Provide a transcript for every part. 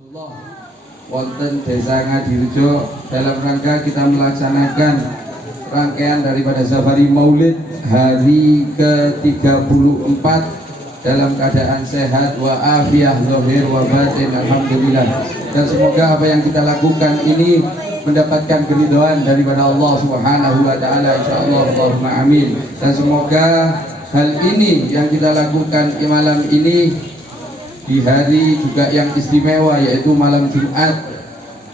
Allah wonten Desa Ngadirejo dalam rangka kita melaksanakan rangkaian daripada safari Maulid hari ke-34 dalam keadaan sehat wa afiyah zahir wa batin, alhamdulillah. Dan semoga apa yang kita lakukan ini mendapatkan keridhaan daripada Allah Subhanahu wa taala, insyaallah, Allahumma amin. Dan semoga hal ini yang kita lakukan di malam ini di hari juga yang istimewa, yaitu malam Jumat,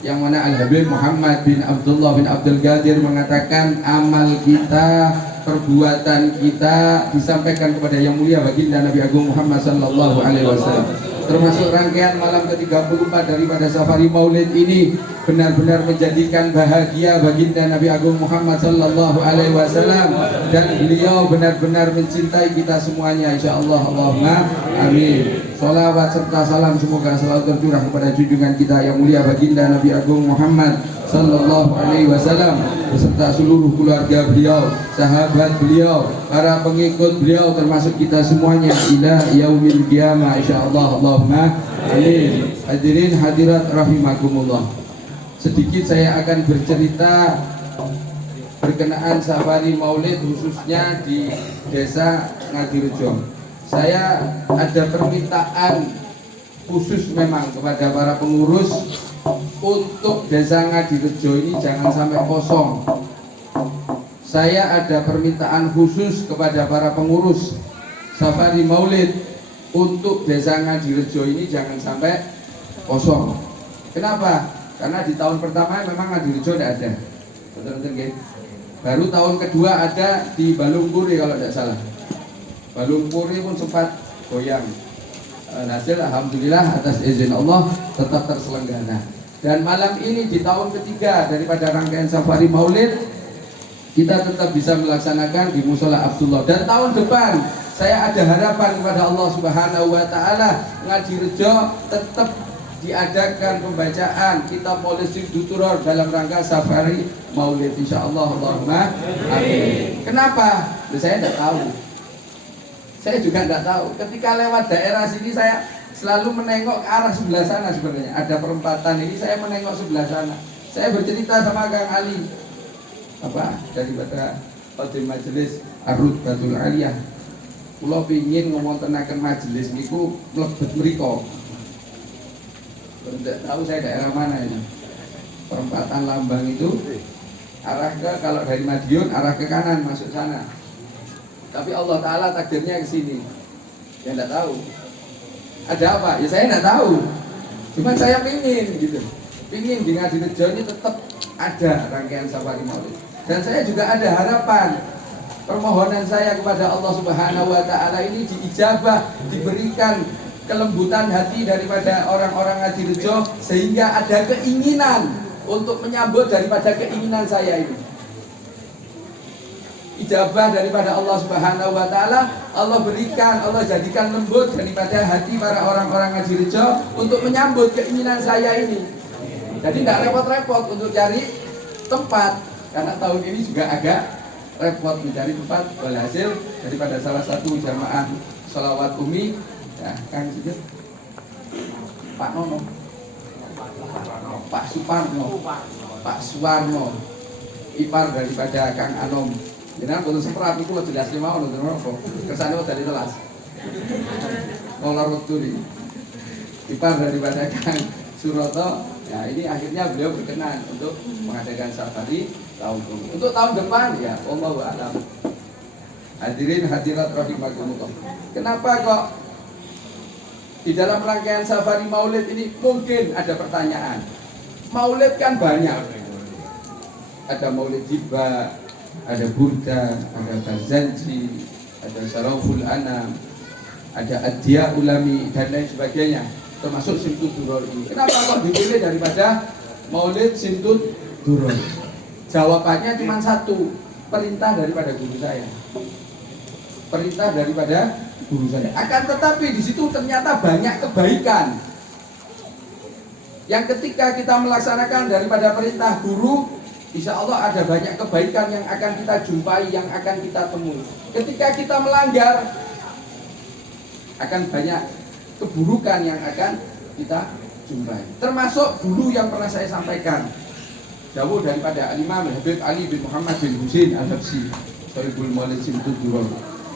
yang mana Al-Habib Muhammad bin Abdullah bin Abdul Qadir mengatakan amal kita, perbuatan kita disampaikan kepada yang mulia baginda Nabi Agung Muhammad sallallahu alaihi wasallam. Termasuk rangkaian malam ke-34 daripada safari Maulid ini benar-benar menjadikan bahagia baginda Nabi Agung Muhammad sallallahu alaihi wasallam, dan beliau benar-benar mencintai kita semuanya, insyaallah, Allahumma amin. Salawat serta salam semoga selalu tercurah kepada junjungan kita yang mulia baginda Nabi Agung Muhammad sallallahu alaihi wasallam beserta seluruh keluarga beliau, sahabat beliau, para pengikut beliau, termasuk kita semuanya ila yaumil qiyamah, insyaallah, Allahumma amin. Hadirin hadirat rahimakumullah. Sedikit saya akan bercerita berkenaan safari Maulid khususnya di Desa Ngadirejo. Saya ada permintaan khusus memang kepada para pengurus untuk Desa Ngadirejo ini jangan sampai kosong. Saya ada permintaan khusus kepada para pengurus safari Maulid untuk Desa Ngadirejo ini jangan sampai kosong. Kenapa? Karena di tahun pertama memang Ngadirejo tidak ada, betul-betul. Baru tahun kedua ada di Balungpuri kalau tidak salah. Balungpuri pun sempat goyang. Hasil alhamdulillah atas izin Allah tetap terselenggara. Dan malam ini di tahun ketiga daripada rangkaian safari Maulid, kita tetap bisa melaksanakan di Musola Abdullah. Dan tahun depan saya ada harapan kepada Allah Subhanahu wa taala, Ngadirejo tetap diadakan pembacaan kitab Maulid Simduturor dalam rangka safari Maulid, insyaallah, Allahumma amin. Kenapa? Saya tidak tahu. Saya juga tidak tahu. Ketika lewat daerah sini saya selalu menengok ke arah sebelah sana sebenarnya. Ada perempatan ini saya menengok sebelah sana. Saya bercerita sama Kang Ali daripada Qadim Majelis Ar-Rutbatul Aliyah. Kula pingin ngomongkenaken majelis niku mlebet mriko. Tidak tahu saya daerah mana ini. Perempatan Lambang itu arah ke, kalau dari Madiun arah ke kanan masuk sana. Tapi Allah Ta'ala takdirnya ke sini. Ya tidak tahu. Ada apa? Ya saya tidak tahu. Cuma saya pingin gitu. Pingin di Ngadirejo ini tetap ada rangkaian safari Maulid. Dan saya juga ada harapan. Permohonan saya kepada Allah Subhanahu wa taala ini diijabah, diberikan kelembutan hati daripada orang-orang Ngadirejo sehingga ada keinginan untuk menyambut daripada keinginan saya ini. Ijabah daripada Allah Subhanahu wa taala, Allah berikan, Allah jadikan lembut daripada hati para orang-orang Ngadirejo untuk menyambut keinginan saya ini. Jadi tidak repot-repot untuk cari tempat, karena tahun ini juga agak repot mencari tempat. Walhasil daripada salah satu jamaah sholawat umi, ya, Kang Sujud, Pak Nono, Pak Suparno, Pak Suwarno, ipar daripada Kang Anom. Jangan kalau seperap itu jelas lima orang nonton apa? Kesannya dari telas. Kolor waktu ipar daripada Kang Suroto. Ya ini akhirnya beliau berkenan untuk mengadakan safari tahun ini. Untuk tahun depan ya Allahu a'lam. Hadirin hadirat rahimakumullah. Kenapa kok di dalam rangkaian safari Maulid ini mungkin ada pertanyaan? Maulid kan banyak. Ada Maulid Jiba, ada Burda, ada Barzanji, ada Saraful Anam, ada Adya Ulami dan lain sebagainya, termasuk Simduturor ini. Kenapa kok dipilih daripada Maulid Simduturor? Jawabannya cuma satu, perintah daripada guru saya. Perintah daripada guru saya. Akan tetapi di situ ternyata banyak kebaikan yang ketika kita melaksanakan daripada perintah guru, insya Allah ada banyak kebaikan yang akan kita jumpai, yang akan kita temui. Ketika kita melanggar, akan banyak keburukan yang akan kita jumpai. Termasuk dulu yang pernah saya sampaikan, dawuh daripada Imam Habib Ali bin Muhammad bin Husain Al-Habsyi, Sohibul Maulid Simtuduror.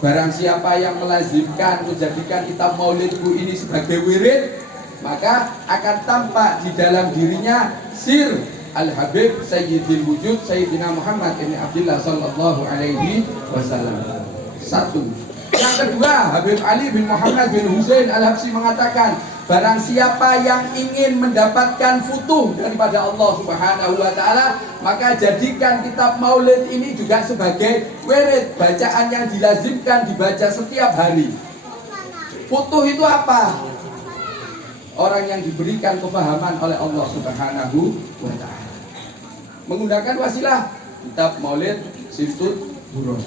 Barang siapa yang melazimkan menjadikan kitab maulidku ini sebagai wirid, maka akan tampak di dalam dirinya sir Al-Habib Sayyidil Wujud Sayyidina Muhammad bin Abdullah sallallahu alaihi wasallam. Satu. Yang kedua, Habib Ali bin Muhammad bin Husain Al-Habsyi mengatakan, barang siapa yang ingin mendapatkan futuh daripada Allah Subhanahu wa taala, maka jadikan kitab maulid ini juga sebagai wirid, bacaan yang dilazimkan dibaca setiap hari. Futuh itu apa? Orang yang diberikan kefahaman oleh Allah Subhanahu wa taala. Menggunakan wasilah kitab maulid Simtuduror.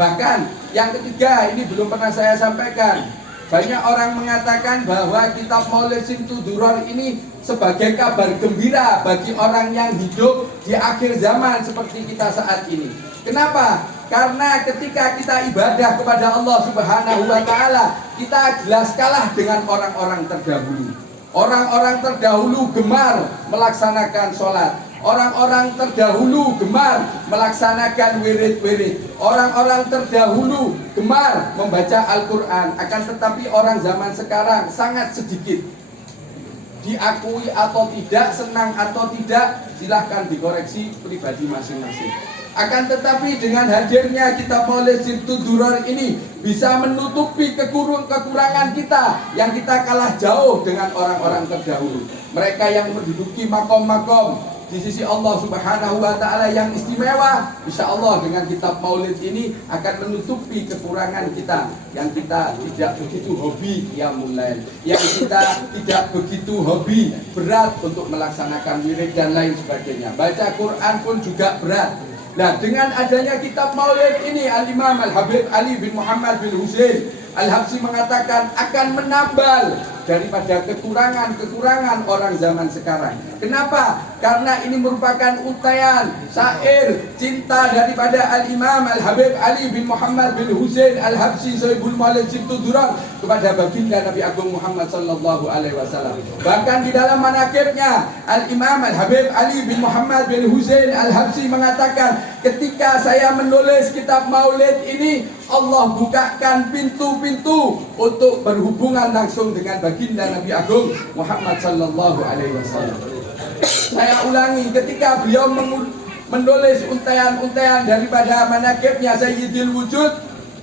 Bahkan yang ketiga, ini belum pernah saya sampaikan. Banyak orang mengatakan bahwa kitab maulid Simtuduror ini sebagai kabar gembira bagi orang yang hidup di akhir zaman seperti kita saat ini. Kenapa? Karena ketika kita ibadah kepada Allah Subhanahu wa taala, kita jelas kalah dengan orang-orang terdahulu. Orang-orang terdahulu gemar melaksanakan sholat. Orang-orang terdahulu gemar melaksanakan wirid-wirid. Orang-orang terdahulu gemar membaca Al-Quran. Akan tetapi orang zaman sekarang sangat sedikit. Diakui atau tidak, senang atau tidak, silahkan dikoreksi pribadi masing-masing. Akan tetapi dengan hadirnya kitab maulid Simtuduror ini bisa menutupi kekurangan kita yang kita kalah jauh dengan orang-orang terdahulu. Mereka yang menduduki makom-makom di sisi Allah Subhanahu wa taala yang istimewa, insya Allah dengan kitab maulid ini akan menutupi kekurangan kita yang kita tidak begitu hobi qiyamul lail, yang kita tidak begitu hobi berat untuk melaksanakan wirid dan lain sebagainya. Baca Quran pun juga berat. Nah, dengan adanya kitab maulid ini, Al-Imam Al-Habib Ali bin Muhammad bin Husain Al-Habsyi mengatakan akan menambal daripada kekurangan-kekurangan orang zaman sekarang. Kenapa? Karena ini merupakan untaian syair cinta daripada Al-Imam Al-Habib Ali bin Muhammad bin Husain Al-Habsyi Sohibul Maulid Simtuduror kepada baginda Nabi Agung Muhammad sallallahu alaihi wasallam. Bahkan di dalam manaqibnya, Al-Imam Al-Habib Ali bin Muhammad bin Husain Al-Habsyi mengatakan, ketika saya menulis kitab maulid ini, Allah bukakan pintu-pintu untuk berhubungan langsung dengan baginda Nabi Agung Muhammad sallallahu alaihi wasallam. Saya ulangi, ketika beliau menulis untaian-untaian daripada manaqibnya Sayyidil Wujud,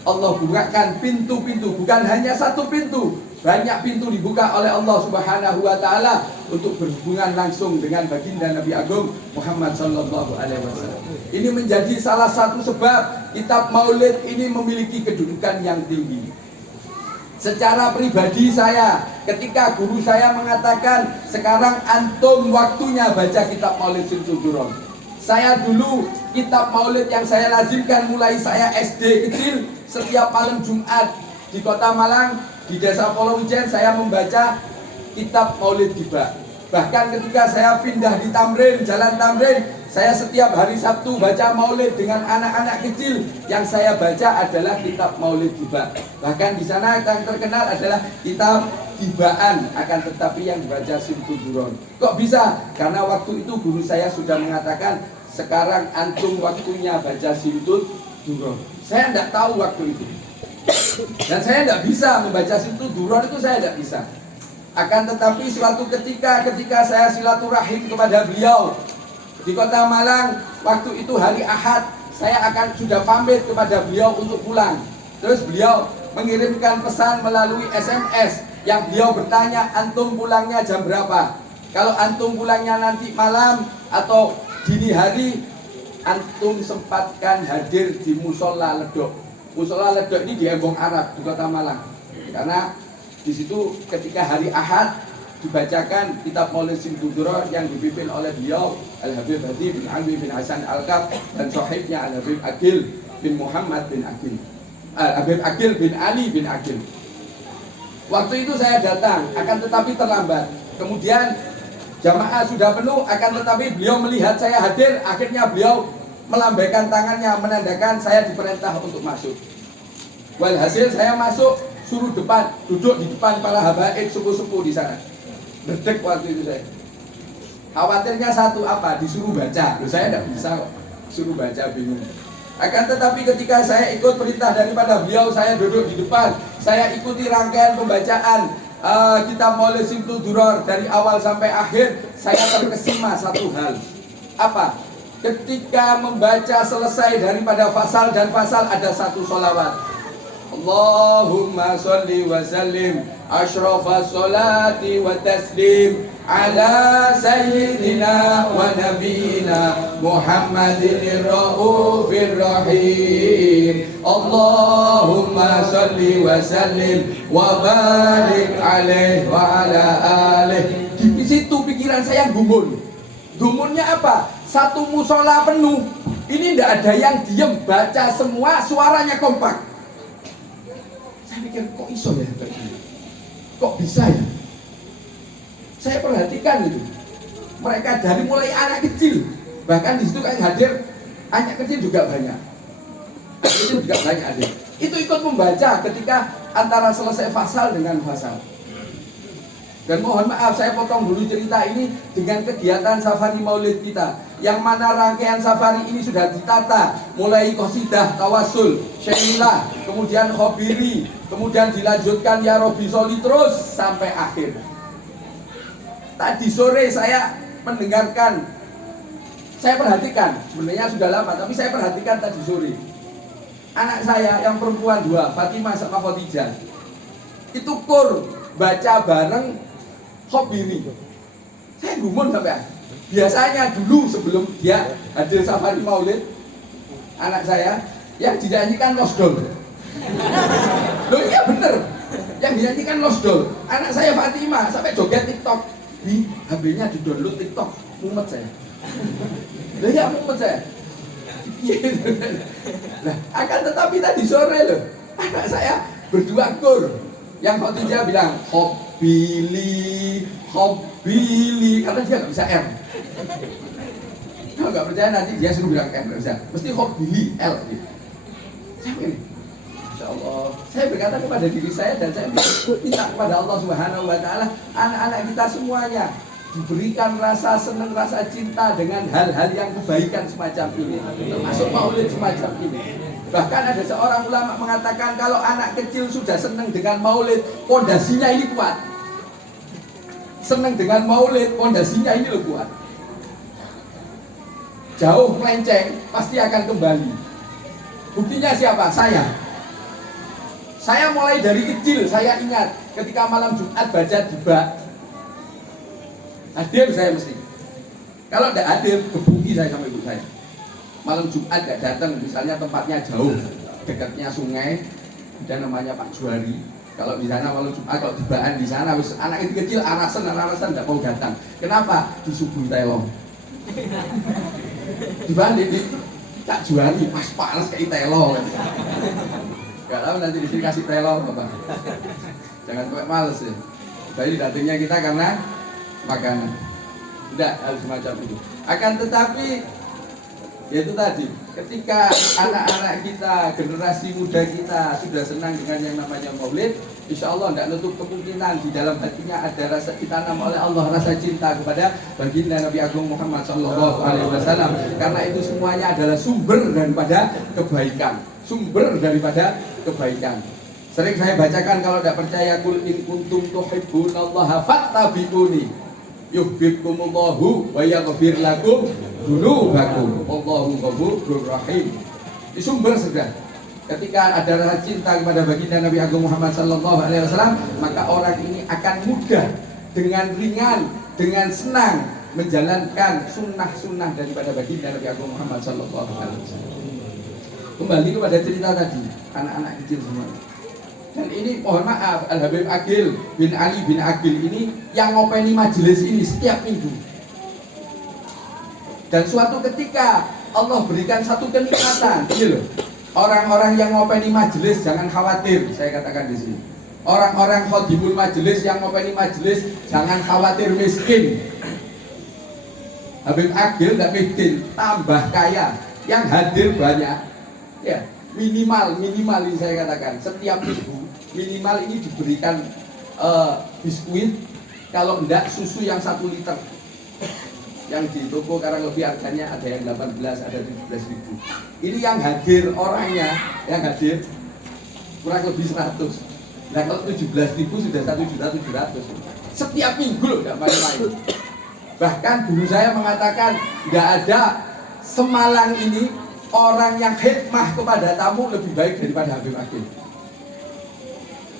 Allah bukakan pintu-pintu, bukan hanya satu pintu, banyak pintu dibuka oleh Allah Subhanahu wa taala untuk berhubungan langsung dengan baginda Nabi Agung Muhammad sallallahu alaihi wasallam. Ini menjadi salah satu sebab kitab maulid ini memiliki kedudukan yang tinggi. Secara pribadi saya, ketika guru saya mengatakan sekarang antum waktunya baca kitab maulid Simtuduror. Saya dulu kitab maulid yang saya lazimkan mulai saya SD kecil, setiap malam Jumat di Kota Malang, di Desa Polowijen saya membaca kitab maulid Tiba. Bahkan ketika saya pindah di Tamrin, Jalan Tamrin, saya setiap hari Sabtu baca maulid dengan anak-anak kecil. Yang saya baca adalah kitab maulid Tiba. Bahkan di sana yang terkenal adalah kitab Tibaan, akan tetapi yang dibaca Simtuduror. Kok bisa? Karena waktu itu guru saya sudah mengatakan, sekarang antum waktunya baca Simtuduror. Saya tidak tahu waktu itu. Dan saya tidak bisa membaca Simtuduror, itu saya tidak bisa. Akan tetapi suatu ketika saya silaturahim kepada beliau di Kota Malang, waktu itu hari Ahad, saya akan sudah pamit kepada beliau untuk pulang. Terus beliau mengirimkan pesan melalui SMS yang beliau bertanya, antum pulangnya jam berapa? Kalau antum pulangnya nanti malam atau dini hari, antum sempatkan hadir di Musola Ledok. Musola Ledok ini di Embong Arab di Kota Malang. Karena di situ ketika hari Ahad dibacakan kitab maulid Simtuduror yang dipimpin oleh beliau Al-Habib Hadi bin Ali bin Hasan Al-Kaf dan sahibnya Al-Habib Aqil bin Muhammad bin Aqil, Al-Habib Aqil bin Ali bin Aqil. Waktu itu saya datang, akan tetapi terlambat. Kemudian jamaah sudah penuh, akan tetapi beliau melihat saya hadir, akhirnya beliau melambaikan tangannya menandakan saya diperintah untuk masuk. Walhasil saya masuk, suruh duduk di depan para habaib sepuh-sepuh di sana. Dedek waktu itu saya. Khawatirnya satu apa? Disuruh baca. Loh, saya tidak bisa kok suruh baca, bingung. Akan tetapi ketika saya ikut perintah daripada beliau, saya duduk di depan, saya ikuti rangkaian pembacaan kitab Maulid Simtud Duror dari awal sampai akhir. Saya terkesima satu hal. Apa? Ketika membaca selesai daripada fasal dan fasal ada satu sholawat. Allahumma sholli wa sallim ashrafa sholati wa taslim ala sayyidina wa nabiyina Muhammadin raufir rahim. Allahumma sholli wa sallim wa barik alaihi wa ala alihi. Di situ pikiran saya gumun. Gumunnya apa? Satu musola penuh. Ini tidak ada yang diem, baca semua, suaranya kompak. Saya pikir kok iso ya? Kok bisa ya? Saya perhatikan itu. Mereka dari mulai anak kecil, bahkan di situ kan hadir anak kecil juga banyak. Anak kecil juga banyak hadir. Itu ikut membaca ketika antara selesai fasal dengan fasal. Dan mohon maaf saya potong dulu cerita ini dengan kegiatan safari maulid kita, yang mana rangkaian safari ini sudah ditata mulai qasidah tawasul, syailah, kemudian khobiri, kemudian dilanjutkan ya Robi Soli terus sampai akhir. Tadi sore saya mendengarkan, saya perhatikan, sebenarnya sudah lama tapi saya perhatikan tadi sore. Anak saya yang perempuan 2, Fatimah sama Khadijah, itu kur baca bareng khobiri. Saya gumun sampai biasanya dulu sebelum dia hadir safari maulid, anak saya yang dinyanyikan losdol. Loh iya bener, yang dinyanyikan losdol. Anak saya Fatimah sampai joget TikTok. Di HP-nya di download TikTok, mumet saya. Loh ya mumet saya. Nah, akan tetapi tadi sore loh, anak saya berdua kur. Yang Khadijah bilang Hobili, karena dia nggak bisa R. Kalau nggak percaya nanti dia suruh bilang R, nggak bisa. Mesti Hobili, L. Saya begini, Insya Allah, saya berkata kepada diri saya dan saya minta kepada Allah Subhanahu Wa Taala, anak-anak kita semuanya diberikan rasa senang, rasa cinta dengan hal-hal yang kebaikan semacam ini, termasuk maulid semacam ini. Bahkan ada seorang ulama mengatakan kalau anak kecil sudah senang dengan maulid, pondasinya ini kuat. Senang dengan maulid, pondasinya ini lebih kuat. Jauh melenceng, pasti akan kembali. Buktinya siapa? Saya mulai dari kecil, saya ingat ketika malam Jumat baca tiba, hadir saya mesti. Kalau tidak hadir, gebuki saya sama ibu saya. Malam Jumat gak datang, misalnya tempatnya jauh, dekatnya sungai, dan namanya Pak Juari. Kalau di sana malam Jumat, kalau tibaan di sana, anak itu kecil arasan tidak mau datang. Kenapa? Disuguhi telo. Tibaan di Pak Juari, pas panas kayak telo. Gak tahu nanti di sini kasih telo apa? Jangan kayak males ya. Jadi datangnya kita karena makanan. Tidak harus semacam itu. Akan tetapi yaitu tadi, ketika anak-anak kita, generasi muda kita sudah senang dengan yang namanya maulid, insya Allah tidak nutup kemungkinan di dalam hatinya ada rasa, ditanam oleh Allah rasa cinta kepada baginda Nabi Agung Muhammad Sallallahu Alaihi Wasallam. Karena itu semuanya adalah sumber daripada kebaikan. Sering saya bacakan kalau tidak percaya, kul in kuntum tuhibbunallaha fattabi'uni yuhibbukumullahu wa yaghfir lakum dzunubakum wallahu ghafurur rahim. Di sumber sudah. Ketika ada rasa cinta kepada baginda Nabi Agung Muhammad sallallahu alaihi wasallam, maka orang ini akan mudah, dengan ringan, dengan senang menjalankan sunnah-sunnah daripada baginda Nabi Agung Muhammad sallallahu alaihi wasallam. Kembali kepada cerita tadi, anak-anak kecil semua. Dan ini mohon maaf, Al-Habib Aqil bin Ali bin Aqil ini yang ngopeni majelis ini setiap minggu. Dan suatu ketika Allah berikan satu kenikmatan, ini loh. Orang-orang yang ngopeni majelis jangan khawatir, saya katakan di sini. Orang-orang khodimul majelis yang ngopeni majelis jangan khawatir miskin. Habib Aqil tidak miskin, tambah kaya. Yang hadir banyak. Ya, minimal ini saya katakan setiap minggu minimal ini diberikan biskuit, Kalau enggak susu yang 1 liter. Yang di toko sekarang lebih harganya ada yang 18, ada 17.000. Ini yang hadir orangnya, yang hadir kurang lebih 100. Nah kalau 17.000 sudah 1.700.000 setiap minggu loh, nggak main-main. Bahkan guru saya mengatakan nggak ada Semalang ini orang yang hikmah kepada tamu lebih baik daripada Habib Akil.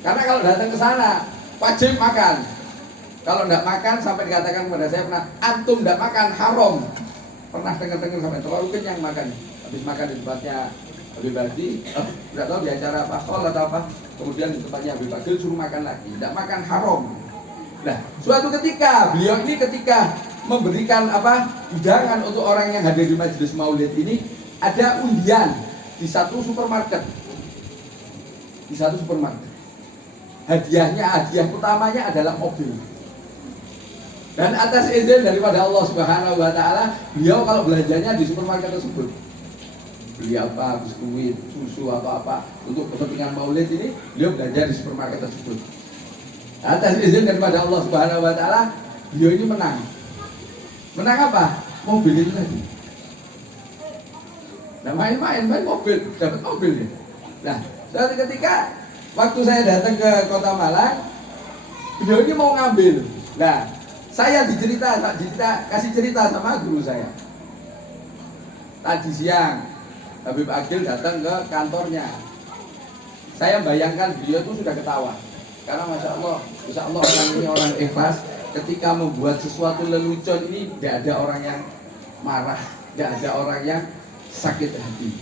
Karena kalau datang ke sana wajib makan. Kalau tidak makan sampai dikatakan kepada saya pernah, antum tidak makan haram. Pernah dengar-dengar sampai terlalu kenyang makan. Habis makan di tempatnya Habib Hadi, tidak tahu di acara apa, hall atau apa. Kemudian di tempatnya Habib Akil suruh makan lagi, tidak makan haram. Nah, suatu ketika beliau ini ketika memberikan hidangan untuk orang yang hadir di majelis maulid ini, ada undian di satu supermarket. Di satu supermarket. Hadiah utamanya adalah mobil. Dan atas izin daripada Allah Subhanahu wa taala, beliau kalau belanjanya di supermarket tersebut. Beli apa, biskuit, susu apa-apa untuk kepentingan maulid ini, beliau belanja di supermarket tersebut. Atas izin daripada Allah Subhanahu wa taala, beliau ini menang. Menang apa? Mobil itu tadi. Nah, main mobil, dapat mobil nih. Nah, suatu ketika waktu saya datang ke Kota Malang, beliau ini mau ngambil. Nah, saya kasih cerita sama guru saya. Tadi siang Habib Akil datang ke kantornya. Saya bayangkan beliau itu sudah ketawa. Karena Masya Allah orang ini orang ikhlas. Ketika membuat sesuatu lelucon ini tidak ada orang yang marah, tidak ada orang yang sakit hati.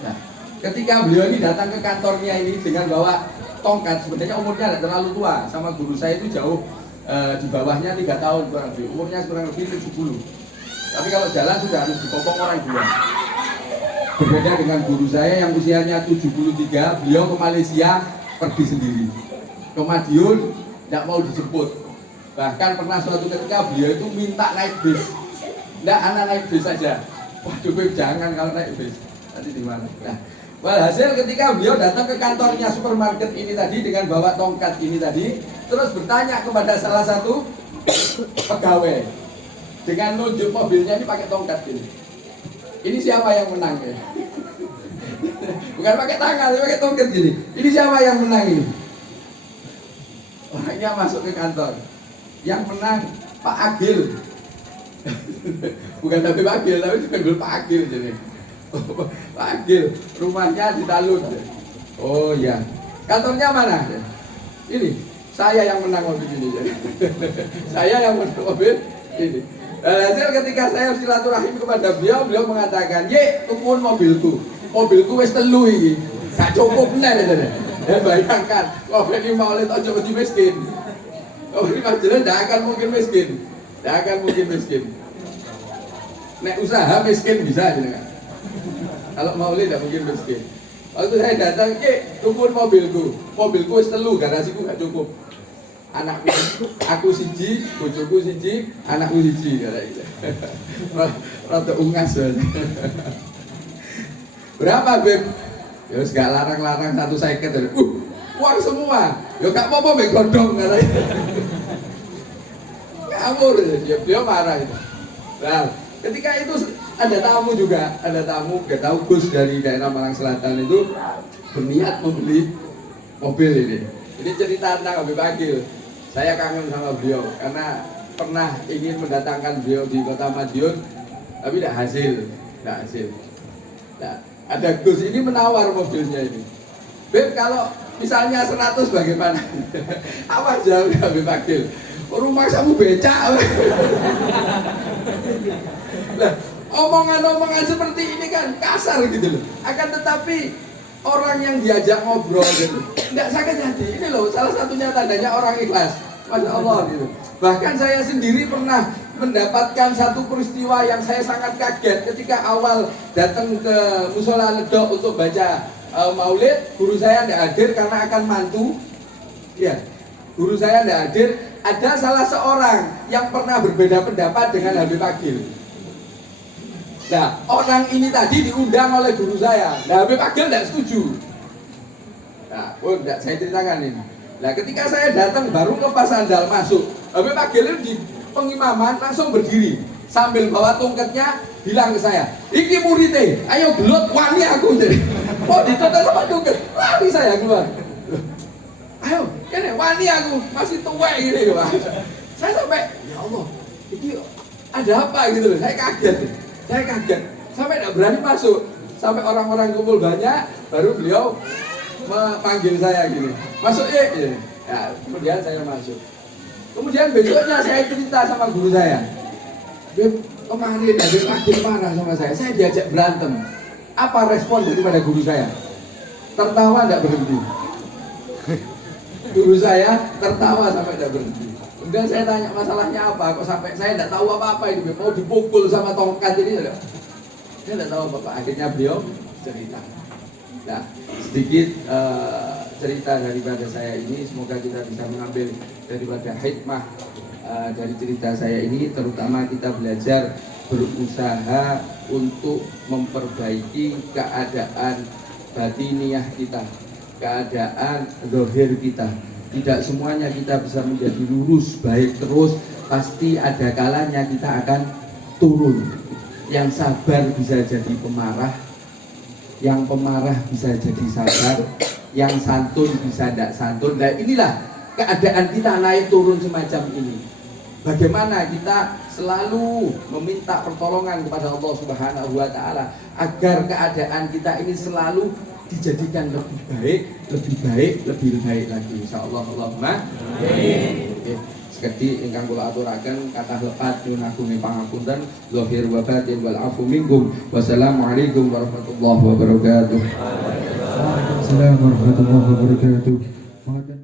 Nah, ketika beliau ini datang ke kantornya ini dengan bawa tongkat, sebenarnya umurnya tidak terlalu tua, sama guru saya itu jauh di bawahnya 3 tahun kurang lebih, umurnya kurang lebih 70. Tapi kalau jalan sudah harus dipotong orang dua. Berbeda dengan guru saya yang usianya 73, beliau ke Malaysia pergi sendiri. Ke Madiun tidak mau dijemput. Bahkan pernah suatu ketika beliau itu minta naik bis. Tidak, anak naik bis saja. Waduh, jangan kalau naik bis. Nanti di mana? Nah, walhasil ketika beliau datang ke kantornya supermarket ini tadi dengan bawa tongkat ini tadi, terus bertanya kepada salah satu pegawai dengan nunjuk mobilnya ini pakai tongkat ini. Ini siapa yang menang ya? Bukan pakai tangan, tapi pakai tongkat gini. Ini siapa yang menang ini? Orangnya masuk ke kantor. Yang menang Pak Agil. Bukan Habib Agil, tapi dipanggil Pak Agil jadi. Pak Agil, rumahnya di Talun. Oh iya. Kantornya mana? Ini. Saya yang menang mobil ini. Saya yang menang mobil ini. Hasil ketika saya silaturahim kepada beliau mengatakan, "Ye, tukun mobilku. Mobilku wis 3 iki. Gak cukup nek." Ya bayangkan, mobil ini maulid ojo wedi miskin. Mobil majelis tidak akan mungkin miskin. Tidak akan mungkin miskin. Nek usaha miskin bisa kan? Kalau maulid tidak mungkin miskin. Waktu saya datang, tukun mobilku wis 3, garasiku gak cukup. Anakku, aku siji, bojoku siji, anakku siji, kata itu. Rada ungas. Berapa, Beb? Ya wis gak larang-larang 150. Uang semua. Ya gak apa-apa mbek godhong, kata itu. Ngawur, ya beliau marah itu. Nah, ketika itu ada tamu juga, gak tahu Gus dari daerah Malang Selatan itu berniat membeli mobil ini. Ini cerita tentang Habib Akil. Saya kangen sama beliau karena pernah ingin mendatangkan beliau di Kota Madiun, tapi tidak hasil. Nah, ada Gus ini menawar mobilnya ini. Beb, kalau misalnya 100 bagaimana? Apa jawab Habib Akil? Rumah kamu becak. Nah, omongan-omongan seperti ini kan kasar gitu loh. Akan tetapi orang yang diajak ngobrol gitu, tidak sakit hati. Ini loh salah satunya tandanya orang ikhlas. Masya Allah gitu. Bahkan saya sendiri pernah mendapatkan satu peristiwa yang saya sangat kaget ketika awal datang ke Musola Ledok untuk baca maulid. Guru saya tidak hadir karena akan mantu. Ya, guru saya tidak hadir. Ada salah seorang yang pernah berbeda pendapat dengan Habib Akil. Nah, orang ini tadi diundang oleh guru saya. Nah, Habib Akil tidak setuju. Nah, saya ceritakan ini. Nah ketika saya datang baru lepas sandal masuk, Habib Agil di pengimaman langsung berdiri sambil bawa tongkatnya bilang ke saya, iki muridnya, ayo gelut wani aku jadi. Oh ditutup sama tongkat, lari saya keluar. Ayo, ini wani aku masih tua gini Pak. Saya sampai, ya Allah, ini ada apa gitu loh, saya kaget, sampai tidak berani masuk, sampai orang-orang kumpul banyak, baru beliau memanggil saya gini, masuk ya, kemudian saya masuk. Kemudian besoknya saya cerita sama guru saya, kemarin Habib Agil marah sama saya diajak berantem. Apa respon daripada guru saya? Tertawa tidak berhenti. Guru saya tertawa sampai tidak berhenti. Kemudian saya tanya masalahnya apa, kok sampai saya tidak tahu apa-apa ini, mau dipukul sama tongkat ini saya tidak tahu apa-apa. Akhirnya beliau cerita. Nah, sedikit cerita daripada saya ini, semoga kita bisa mengambil daripada hikmah dari cerita saya ini, terutama kita belajar berusaha untuk memperbaiki keadaan batiniah kita, keadaan zahir kita. Tidak semuanya kita bisa menjadi lurus baik terus, pasti ada kalanya kita akan turun. Yang sabar bisa jadi pemarah, yang pemarah bisa jadi sabar, yang santun bisa tidak santun. Nah inilah keadaan kita naik turun semacam ini. Bagaimana kita selalu meminta pertolongan kepada Allah Subhanahu wa Ta'ala agar keadaan kita ini selalu dijadikan lebih baik lagi. Insyaallah Allahumma amin. Sekedhik ingkang kula aturaken kathah lepat nyuwun agung pangapunten zahir wa batin wal afu minkum. Wassalamualaikum warahmatullahi wabarakatuh. Waalaikumsalam warahmatullahi wabarakatuh.